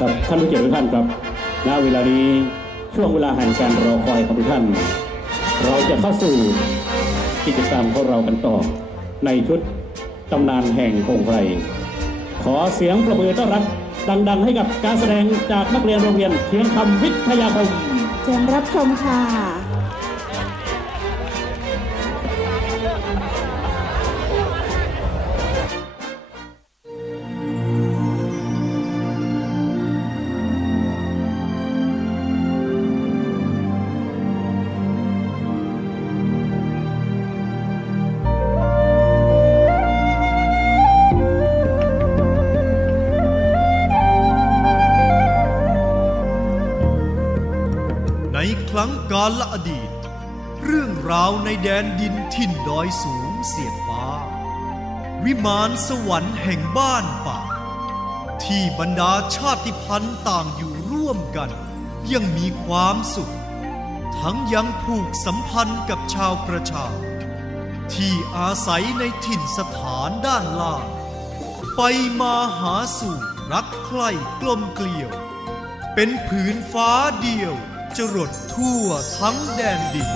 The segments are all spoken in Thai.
ครับท่านผู้เกียรติทุกท่านครับณเวลานี้ช่วงเวลาแห่งการรอคอยของทุกท่าน เราจะเข้าสู่กิจกรรมของเรากันต่อ ในชุดตำนานแห่งคงไพรขอเสียงประมือต้อนรับดังๆ ให้กับการแสดงจากนักเรียนโรงเรียนเชียงคำวิทยาคมเชิญรับชมค่ะ กาลอดีต เรื่องราวในแดนดินถิ่นดอยสูงเสียดฟ้า วิมานสวรรค์แห่งบ้านป่า ที่บรรดาชาติพันธุ์ต่างอยู่ร่วมกัน ยังมีความสุข ทั้งยังผูกสัมพันธ์กับชาวประชา ที่อาศัยในถิ่นสถานด้านล่าง ไปมาหาสู่รักใคร่กลมเกลียว เป็นผืนฟ้าเดียว จรดทั่วทั้งแดนดิน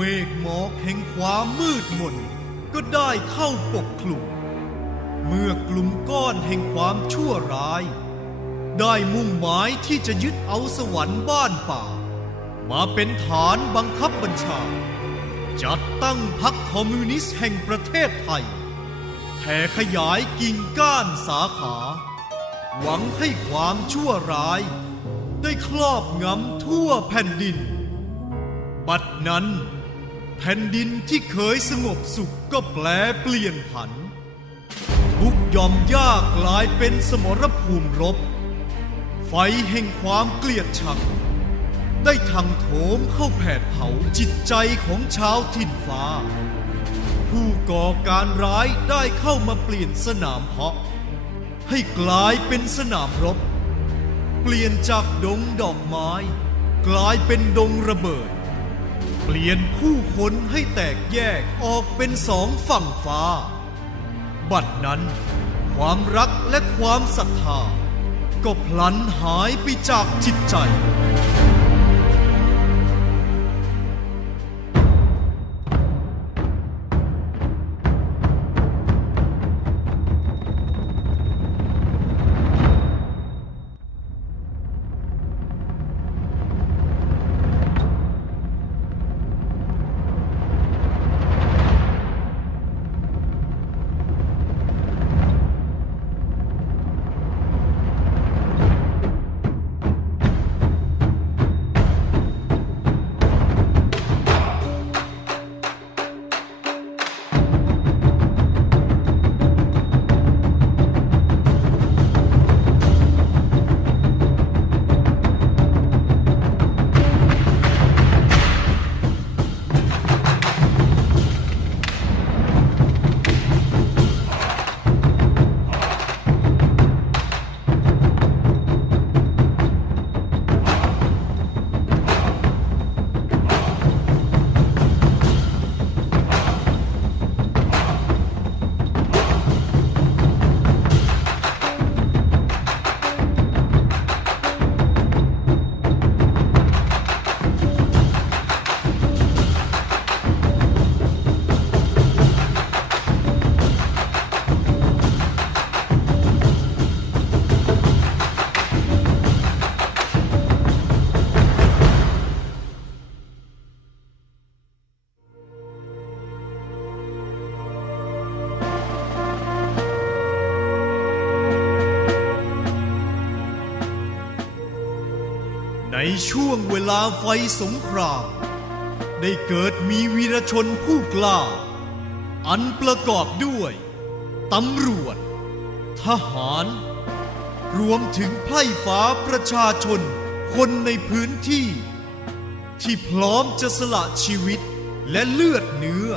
เมฆหมอกแห่งความมืดมนก็ได้เข้าปกคลุม เมื่อกลุ่มก้อนแห่งความชั่วร้าย ได้มุ่งหมายที่จะยึดเอาสวรรค์บ้านป่า มาเป็นฐานบังคับบัญชา จัดตั้งพรรคคอมมิวนิสต์แห่งประเทศไทยแผ่ขยายกิ่งก้านสาขา หวังให้ความชั่วร้าย ได้ครอบงำทั่วแผ่นดิน บัดนั้น แผ่นดินที่เคยสงบสุขก็แปลเปลี่ยนผัน ทุกยอมยากลายเป็นสมรภูมิรบ ไฟแห่งความเกลียดชัง ได้ทังโถมเข้าแผดเผาจิตใจของชาวถิ่นฟ้า ผู้ก่อการร้ายได้เข้ามาเปลี่ยนสนามเพาะ ให้กลายเป็นสนามรบ เปลี่ยนจากดงดอกไม้ กลายเป็นดงระเบิด เปลี่ยนผู้คนให้แตกแยกออกเป็นสองฝั่งฟ้า บัดนั้น ความรักและความศรัทธาก็พลันหายไปจากจิตใจ ช่วงเวลาไฟสงคราม ได้เกิดมีวีรชนผู้กล้า อันประกอบด้วยตำรวจ ทหาร รวมถึงไพร่ฟ้าประชาชนคนในพื้นที่ ที่พร้อมจะสละชีวิตและเลือดเนื้อ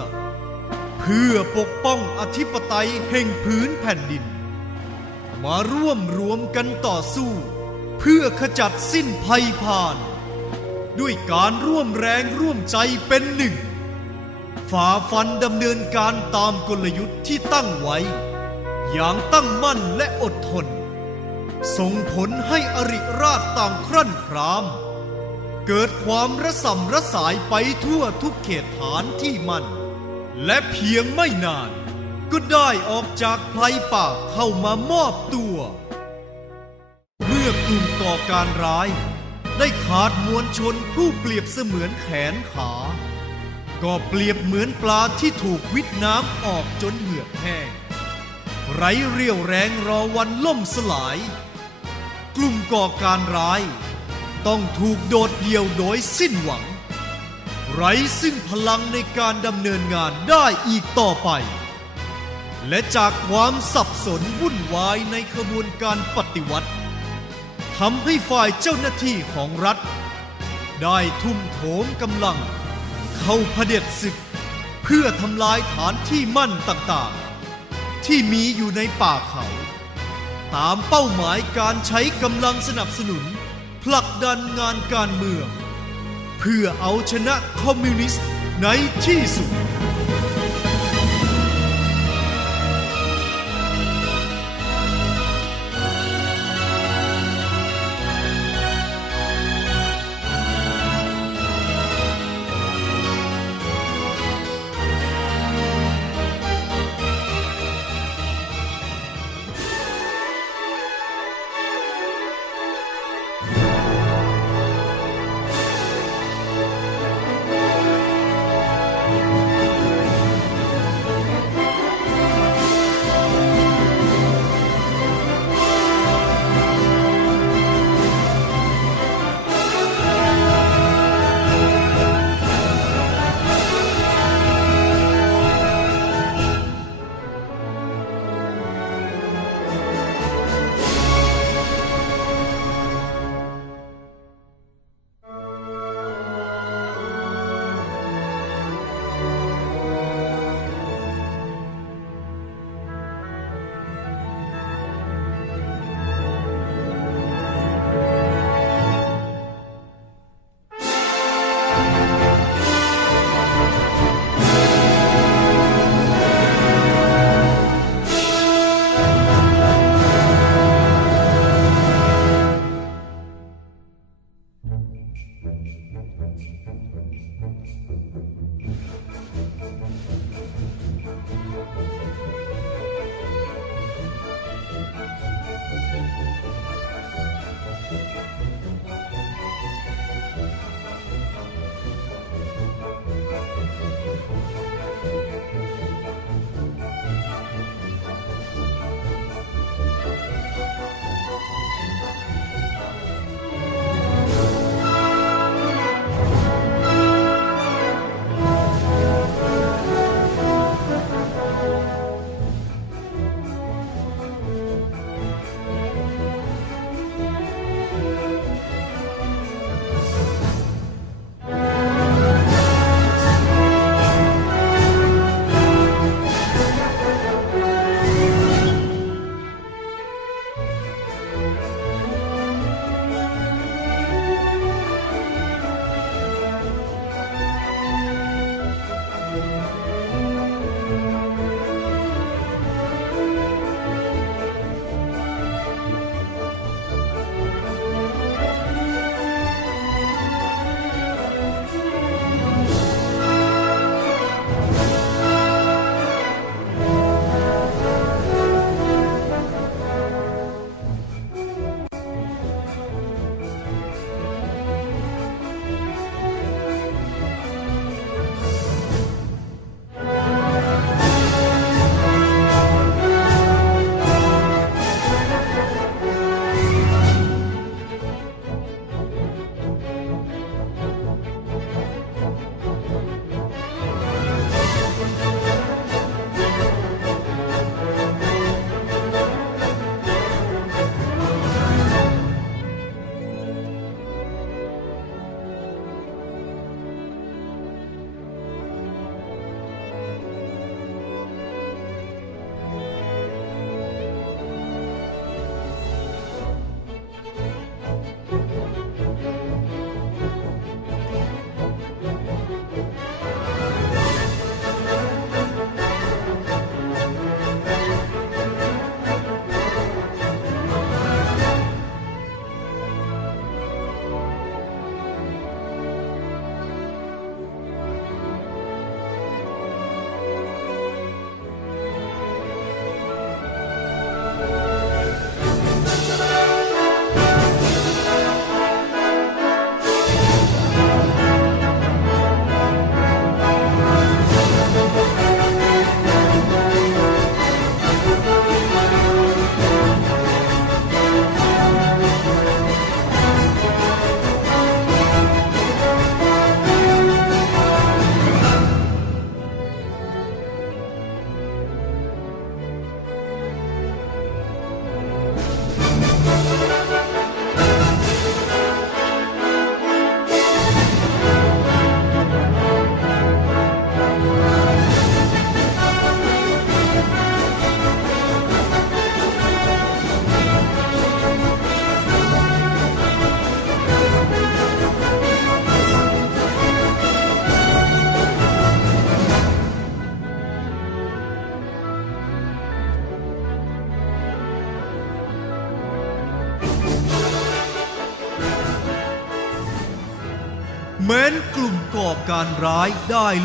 เพื่อปกป้องอธิปไตยแห่งพื้นแผ่นดิน มาร่วมรวมกันต่อสู้ เพื่อขจัดสิ้นภัยพาน ด้วยการร่วมแรงร่วมใจเป็นหนึ่งฝ่าฟันดำเนินการตามกลยุทธ์ที่ตั้งไว้ อย่างตั้งมั่นและอดทน ส่งผลให้อริราชต่างครั่นคราม เกิดความระสำระสายไปทั่วทุกเขตฐานที่มั่นและเพียงไม่นาน ก็ได้ออกจากไพรป่าเข้ามามอบตัว เมื่อกลุ่มก่อการร้าย ได้ขาดมวลชนผู้เปรียบเสมือนแขนขา ก็เปรียบเหมือนปลาที่ถูกวิทน้ำออกจนเหือดแห้ง ไร้เรี่ยวแรงรอวันล่มสลาย กลุ่มก่อการร้าย ต้องถูกโดดเดี่ยวโดยสิ้นหวัง ไร้ซึ่งพลังในการดำเนินงานได้อีกต่อไปและจากความสับสนวุ่นวายในขบวนการปฏิวัติ ทำให้ฝ่ายเจ้าหน้าที่ของรัฐ ได้ทุ่มโถมกำลัง เข้าเผด็จศึก เพื่อทำลายฐานที่มั่นต่างๆ ที่มีอยู่ในป่าเขา ตามเป้าหมายการใช้กำลังสนับสนุน ผลักดันงานการเมือง เพื่อเอาชนะคอมมิวนิสต์ในที่สุด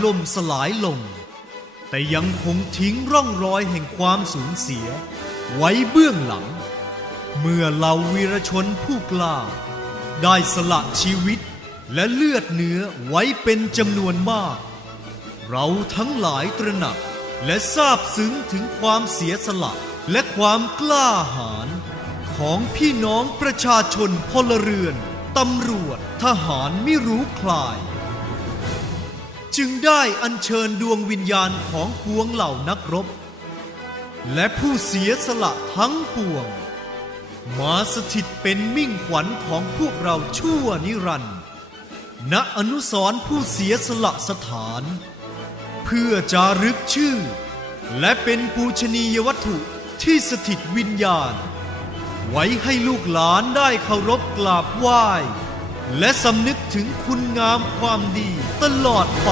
ล่มสลายลง แต่ยังคงทิ้งร่องรอยแห่งความสูญเสีย ไว้เบื้องหลัง เมื่อเหล่าวีรชนผู้กล้า ได้สละชีวิตและเลือดเนื้อไว้เป็นจำนวนมาก เราทั้งหลายตระหนักและซาบซึ้งถึงความเสียสละและความกล้าหาญของพี่น้องประชาชนพลเรือน ตำรวจทหารไม่รู้คลาย จึงได้อัญเชิญดวงวิญญาณของปวงเหล่านักรบ และผู้เสียสละทั้งปวง มาสถิตเป็นมิ่งขวัญของพวกเราชั่วนิรันดร์ณอนุสรผู้เสียสละสถาน เพื่อจารึกชื่อ และเป็นปูชนียวัตถุที่สถิตวิญญาณ ไว้ให้ลูกหลานได้เคารพกราบไหว้ และสำนึกถึงคุณงามความดีตลอดไป